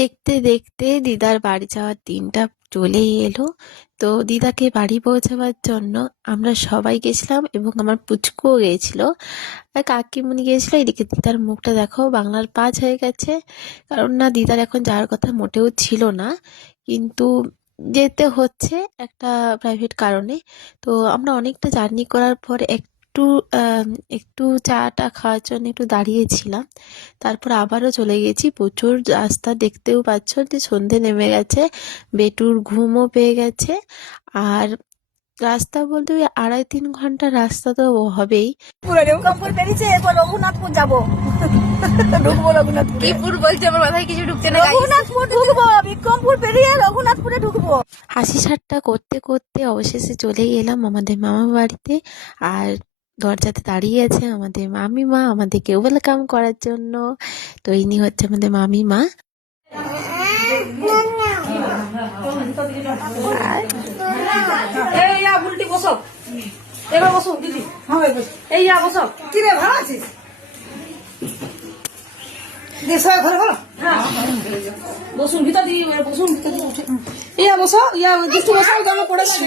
দেখতে দেখতে দিদার বাড়ি যাওয়ার দিনটা চলেই এলো। তো দিদাকে বাড়ি পৌঁছাবার জন্য আমরা সবাই গেছিলাম এবং আমার পুচকুও গিয়েছিল, আর কাকিমুনি গিয়েছিল। এদিকে দিদার মুখটা দেখো, বাংলার 5 হয়ে গেছে। কারণ না, দিদার এখন যাওয়ার কথা মোটেও ছিল না, কিন্তু যেতে হচ্ছে একটা প্রাইভেট কারণে। তো আমরা অনেকটা জার্নি করার পর একটু একটু চাটা খাওয়ার জন্য একটু দাঁড়িয়েছিলাম। তারপর আবারও চলে গেছি। প্রচুর রাস্তা, দেখতেও পাচ্ছ যে সন্ধে নেমে গেছে, বেটুর ঘুমও পেয়ে গেছে। আর রাস্তা বলতে ওই 2.5-3 ঘন্টা রাস্তা তো হবেই। পুরো রেউকামপুর পেরিয়েছে, এরপর রঘুনাথপুর যাবো। ঢুকবো রঘুনাথপুর। কি পুর বলছে, আমার মাথায় কিছু ঢুকছে না। রঘুনাথপুর ঢুকবো, বিক্রমপুর পেরিয়ে রঘুনাথপুরে ঢুকবো। হাসি ঠাট্টা করতে করতে অবশেষে চলেই এলাম আমাদের মামা বাড়িতে। আর দরজাতে দাঁড়িয়ে আছে আমাদের মামিমা আমাদেরকে ওয়েলকাম করার জন্য। তো ইনি হচ্ছে আমাদের মামিমা। আর উল্টি বসো, এবার বসো দিদি। এই বসো। কি রে, ভালো আছিস? সবাই ঘরে ভালো? বসুন ভিতর দিয়ে, বসুন। ইয়া বসো, ইয়া দুষ্টু বসো, আমি পড়েছি।